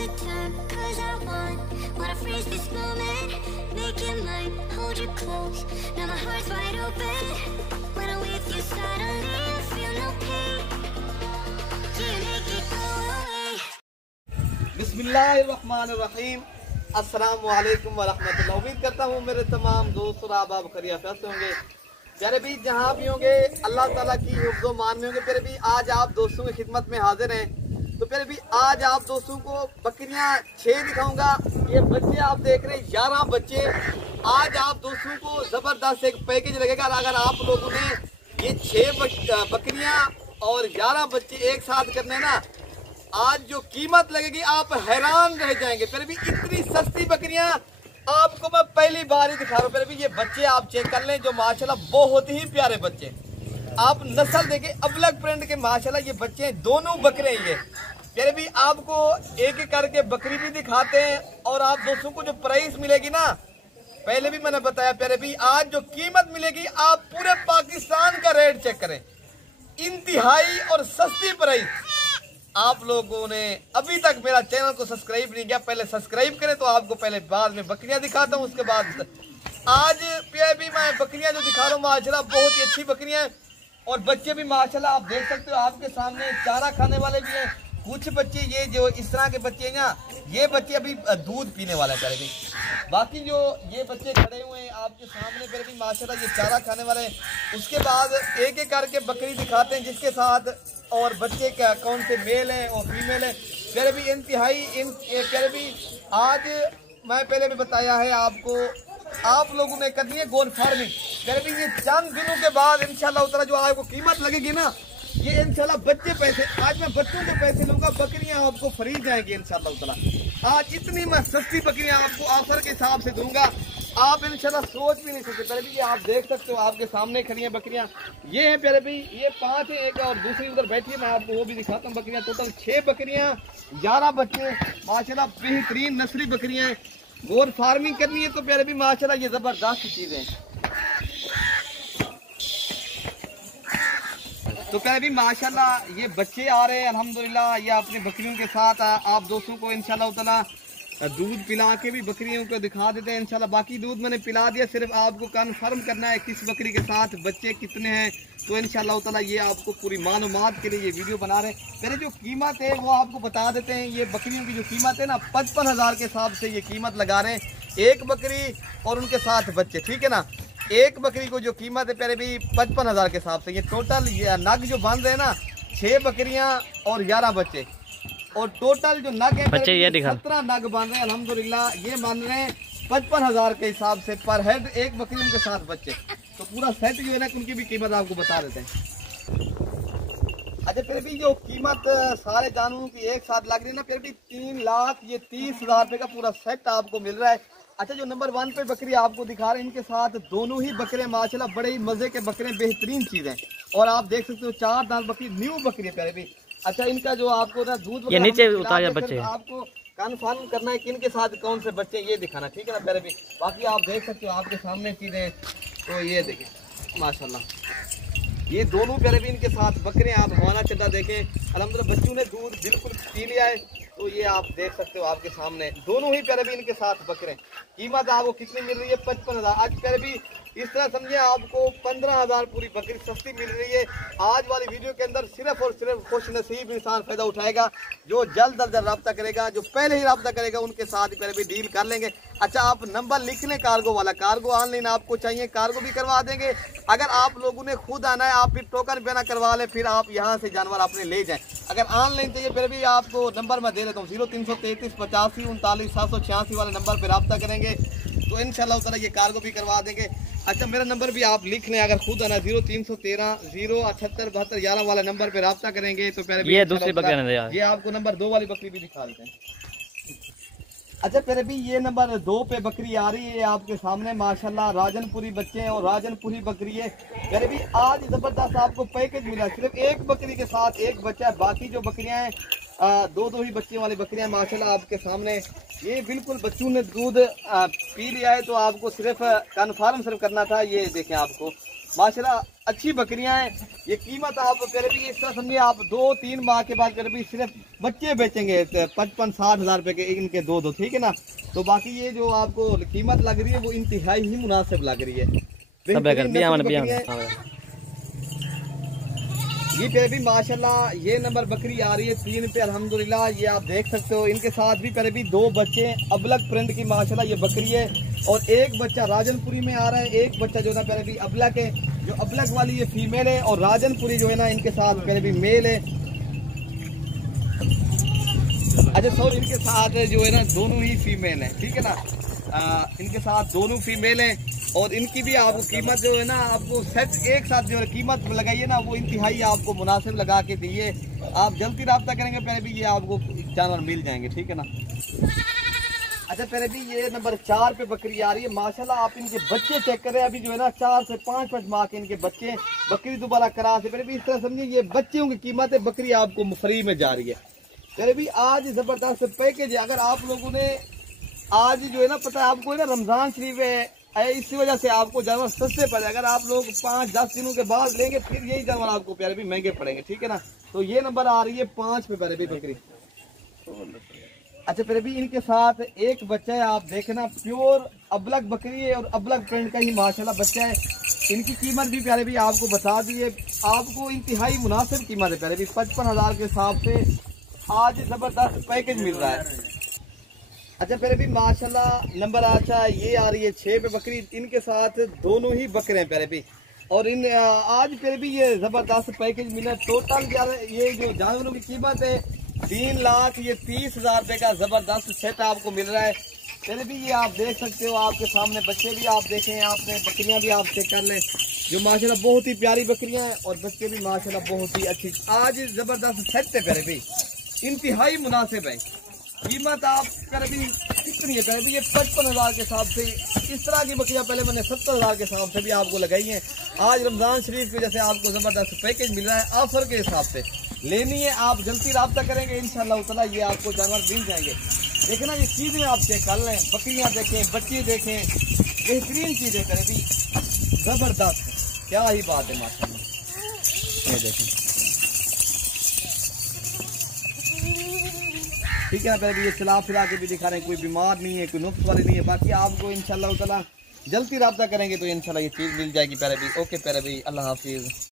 the time, 'cause I wanna freeze this moment, make it mine, hold you close. Now my heart's wide open. When I'm with you, suddenly I feel no pain. Do you make it go away? बिस्मिल्लाहिर्रहमानिर्रहीम। अस्सलाम वालेकुम वरहमतुल्लाह। उम्मीद करता हूँ मेरे तमाम दोस्त और ahbab खैरियत से होंगे। प्यारे भी जहाँ भी होंगे अल्लाह ताला की हिफ्ज़ो मान में होंगे। प्यारे भी आज आप दोस्तों की खिदमत में हाजिर हैं। तो प्यारे भी आज आप दोस्तों को बकरियाँ 6 दिखाऊंगा। ये बच्चे आप देख रहे हैं 11 बच्चे। आज आप दोस्तों को ज़बरदस्त एक पैकेज लगेगा। अगर आप लोगों ने ये 6 बकरियाँ और 11 बच्चे एक साथ करने ना, आज जो कीमत लगेगी आप हैरान रह जाएंगे। फिर भी इतनी सस्ती बकरियां आपको मैं पहली बार ही दिखा रहा हूँ। फिर भी ये बच्चे आप चेक कर लें, जो माशाल्लाह बहुत ही प्यारे बच्चे। आप नस्ल देखें, अबलग प्रिंट के माशाल्लाह ये बच्चे हैं, दोनों बकरे ये। फिर भी आपको एक एक करके बकरी भी दिखाते हैं और आप दोस्तों को जो प्राइस मिलेगी ना, पहले भी मैंने बताया। फिर भी आज जो कीमत मिलेगी आप पूरे पाकिस्तान का रेट चेक करें, इंतहाई और सस्ती प्राइस। आप लोगों ने अभी तक मेरा चैनल को सब्सक्राइब नहीं किया, पहले सब्सक्राइब करें। तो आपको पहले बाद में बकरियां दिखाता हूं, उसके बाद आज भी मैं बकरियां जो दिखा रहा हूँ माशाल्लाह बहुत ही अच्छी बकरियां हैं। और बच्चे भी माशाल्लाह आप देख सकते हो आपके सामने, चारा खाने वाले भी हैं। कुछ बच्चे ये जो इस तरह के बच्चे हैं ना, ये बच्चे अभी दूध पीने वाले हैं। भी बाकी जो ये बच्चे खड़े हुए हैं आपके सामने, फिर भी माशाल्लाह ये चारा खाने वाले हैं। उसके बाद एक एक करके बकरी दिखाते हैं जिसके साथ और बच्चे क्या कौन से मेल हैं और फीमेल हैं। फिर भी इंतहाई फिर भी आज मैं पहले भी बताया है आपको, आप लोगों ने करनी है गोल फार्मिंग। फिर भी ये चंद दिनों के बाद इंशाल्लाह उतना जो आपको कीमत लगेगी ना, ये इंशाल्लाह बच्चे पैसे, आज मैं बच्चों के पैसे लूंगा, बकरियां आपको फ्री जाएंगी इंशाल्लाह उतना। आज इतनी मैं सस्ती बकरियां आपको ऑफर के हिसाब से दूंगा, आप इंशाल्लाह सोच भी नहीं सकते। प्यारे भी ये आप देख सकते हो आपके सामने खड़ी हैं बकरियां, ये हैं प्यारे भी, ये 5 है, एक और दूसरी उधर बैठी है, मैं आपको वो भी दिखाता हूँ बकरियां। टोटल 6 बकरियां, 11 बच्चे माशाल्लाह, बेहतरीन नस्ली बकरियां हैं। गोर फार्मिंग करनी है तो प्यारे भी माशाल्लाह ये जबरदस्त चीजें हैं। तो प्यारे भी माशाल्लाह ये बच्चे आ रहे हैं अल्हम्दुलिल्लाह। ये अपने बकरियों के साथ आप दोस्तों को इंशाल्लाह ताला दूध पिला के भी बकरियों को दिखा देते हैं इंशाल्लाह। बाकी दूध मैंने पिला दिया, सिर्फ आपको कन्फर्म करना है किस बकरी के साथ बच्चे कितने हैं। तो इंशाल्लाह ताला ये आपको पूरी मालूमात के लिए ये वीडियो बना रहे हैं। मेरे जो कीमत है वो आपको बता देते हैं। ये बकरियों की जो कीमत है ना, 55,000 के हिसाब से ये कीमत लगा रहे हैं, एक बकरी और उनके साथ बच्चे, ठीक है ना। एक बकरी को जो कीमत है पहले भी 55,000 के हिसाब से। ये टोटल ये नग जो बन रहे हैं ना, 6 बकरियां और 11 बच्चे, और टोटल जो नग है 17 नग बन रहे हैं अल्हम्दुलिल्लाह। ये बन रहे हैं 55,000 के हिसाब से पर हेड, एक बकरी उनके साथ बच्चे। तो पूरा सेट जो है ना, उनकी भी कीमत आपको बता देते हैं। अच्छा फिर भी जो कीमत सारे जानवरों की एक साथ लग रही है ना, फिर भी 3,30,000 रुपये का पूरा सेट आपको मिल रहा है। अच्छा जो नंबर 1 पे बकरी आपको दिखा रहे हैं, इनके साथ दोनों ही बकरे माशाल्लाह बड़े ही मजे के बकरे, बेहतरीन चीज है। और आप देख सकते हो 4 दांत बकरी, न्यू बकरी है प्यारे भी। अच्छा इनका जो आपको ना दूध ये नीचे उतार बच्चे, आपको कन्फर्म करना है कि इनके साथ कौन से बच्चे, ये दिखाना, ठीक है ना प्यारे भी। बाकी आप देख सकते हो आपके सामने चीजें। तो ये देखें माशाल्लाह ये दोनों प्यारे भी इनके साथ बकरे, आप हवाना चड्डा देखें अल्हम्दुलिल्लाह, बच्चों ने दूध बिल्कुल पी लिया है। तो ये आप देख सकते हो आपके सामने दोनों ही प्यारे भी इनके साथ बकरे। कीमत आपको कितनी मिल रही है? 55,000। आज प्यारे भी इस तरह समझे आपको 15,000 पूरी बकरी सस्ती मिल रही है। आज वाली वीडियो के अंदर सिर्फ और सिर्फ खुश नसीब इंसान फायदा उठाएगा, जो जल्द अज जल्द रब्ता करेगा, जो पहले ही रब्ता करेगा उनके साथ पहले भी डील कर लेंगे। अच्छा आप नंबर लिख लें कार्गो वाला, कार्गो ऑनलाइन आपको चाहिए, कार्गो भी करवा देंगे। अगर आप लोगों ने खुद आना है, आप फिर टोकन पे ना करवा लें, फिर आप यहाँ से जानवर अपने ले जाएं। अगर ऑनलाइन चाहिए फिर भी आपको नंबर मैं दे देता हूँ, 0333 85 39 786 वाले नंबर पर रब्ता करेंगे तो इंशाल्लाह ताला ये कार्गो भी करवा देंगे। अच्छा मेरा नंबर भी आप लिख लें, अगर खुद आना 0313 078 72 11 वाला नंबर पे रब्ता करेंगे तो पहले ये दूसरी बकरी, ये आपको नंबर 2 वाली बकरी भी दिखा देते हैं। अच्छा फिर भी ये नंबर 2 पे बकरी आ रही है आपके सामने माशाल्लाह, राजनपुरी बच्चे हैं और राजनपुरी बकरी है। फिर भी आज जबरदस्त आपको पैकेज मिला, सिर्फ एक बकरी के साथ एक बच्चा है, बाकी जो बकरियां हैं दो ही बच्चे वाली बकरियां माशाल्लाह आपके सामने। ये बिल्कुल बच्चों ने दूध पी लिया है, तो आपको सिर्फ कन्फर्म सिर्फ करना था। ये देखें आपको माशाल्लाह अच्छी बकरियां हैं। ये कीमत आप फिर भी इस तरह समझिए, आप 2-3 माह के बाद फिर भी सिर्फ बच्चे बेचेंगे 55-60 हज़ार रुपए के इनके दो, ठीक है ना। तो बाकी ये जो आपको कीमत लग रही है वो इंतहाई ही मुनासिब लग रही है। ये पे भी माशाल्लाह ये नंबर बकरी आ रही है 3 पे अल्हम्दुलिल्लाह। ये आप देख सकते हो। इनके साथ भी पहले भी 2 बच्चे अबलग प्रिंट की माशाल्लाह ये बकरी है, और एक बच्चा राजनपुरी में आ रहा है। एक बच्चा जो है पहले भी अबलग है, जो अबलग वाली ये फीमेल है, और राजनपुरी जो है ना इनके साथ पहले भी मेल है। अच्छा सॉरी, इनके साथ जो है ना दोनों ही फीमेल है, ठीक है ना। इनके साथ दोनों फीमेल हैं, और इनकी भी आपको कीमत जो है ना आपको सेट एक साथ जो है कीमत लगाइए ना वो इंतहाई आपको मुनासिब लगा के दिए। आप जल्दी रब्ता करेंगे पहले भी ये आपको जानवर मिल जाएंगे, ठीक है ना। अच्छा पहले भी ये नंबर 4 पे बकरी आ रही है माशाल्लाह। आप इनके बच्चे चेक करें, अभी जो है ना 4 से 5 माह के इनके बच्चे। बकरी दोबारा करा से पहले भी इस तरह समझिए, ये बच्चों की कीमत है, बकरी आपको फ्री में जा रही है। पहले भी आज जबरदस्त पैकेज है। अगर आप लोगों ने आज जो है ना पता है आपको है ना रमजान शरीफ है, इसी वजह से आपको जानवर सस्ते पड़े। अगर आप लोग 5-10 दिनों के बाद लेंगे फिर यही जानवर आपको प्यारे भी महंगे पड़ेंगे, ठीक है ना। तो ये नंबर आ रही है 5 पे प्यारे भी बकरी। अच्छा प्यारे भी इनके साथ एक बच्चा है, आप देखना प्योर अबलग बकरी है, और अबलग प्रिंट का ही माशाल्लाह बच्चा है। इनकी कीमत भी प्यारे भी आपको बता दी है, आपको इंतहाई मुनासिब कीमत है प्यारे भी। 55 हज़ार के हिसाब से आज जबरदस्त पैकेज मिल रहा है। अच्छा फिर भी माशाल्लाह नंबर अच्छा ये आ रही है 6 पे बकरी। इनके साथ दोनों ही बकरे हैं प्यारे भी, और इन आज फिर भी ये जबरदस्त पैकेज मिला। टोटल ये जो जानवरों की कीमत है 3,30,000 रुपए का जबरदस्त सेट आपको मिल रहा है। फिर भी ये आप देख सकते हो, आपके सामने बच्चे भी आप देखें, आपने बकरियां भी आप चेक कर लें, जो माशाल्लाह बहुत ही प्यारी बकरियां हैं, और बच्चे भी माशाल्लाह बहुत ही अच्छी। आज जबरदस्त सेट है फिर भी, इंतहाई मुनासिब है। कीमत आप कर भी कितनी है कर भी ये 55 हज़ार के हिसाब से। इस तरह की बकरियां पहले मैंने 70 हज़ार के हिसाब से भी आपको लगाई हैं। आज रमजान शरीफ की वजह से आपको जबरदस्त पैकेज मिल रहा है ऑफर के हिसाब से। लेनी है आप जल्दी रब्ता करेंगे, इंशाल्लाह ताला ये आपको जानवर मिल जाएंगे। देखना ये चीजें आप चेक कर लें, बकरियां देखें, बच्चे देखें, बेहतरीन चीजें करें भी जबरदस्त, क्या ही बात है माशाल्लाह। ये देखें ठीक है, पहले ये चला फिरा के भी दिखा रहे हैं, कोई बीमार नहीं है, कोई नुक्स वाली नहीं है। बाकी आपको इंशाल्लाह ताला जल्दी रब्ता करेंगे तो इंशाल्लाह ये चीज़ मिल जाएगी प्यारे भी। ओके प्यारे भी, अल्लाह हाफिज़।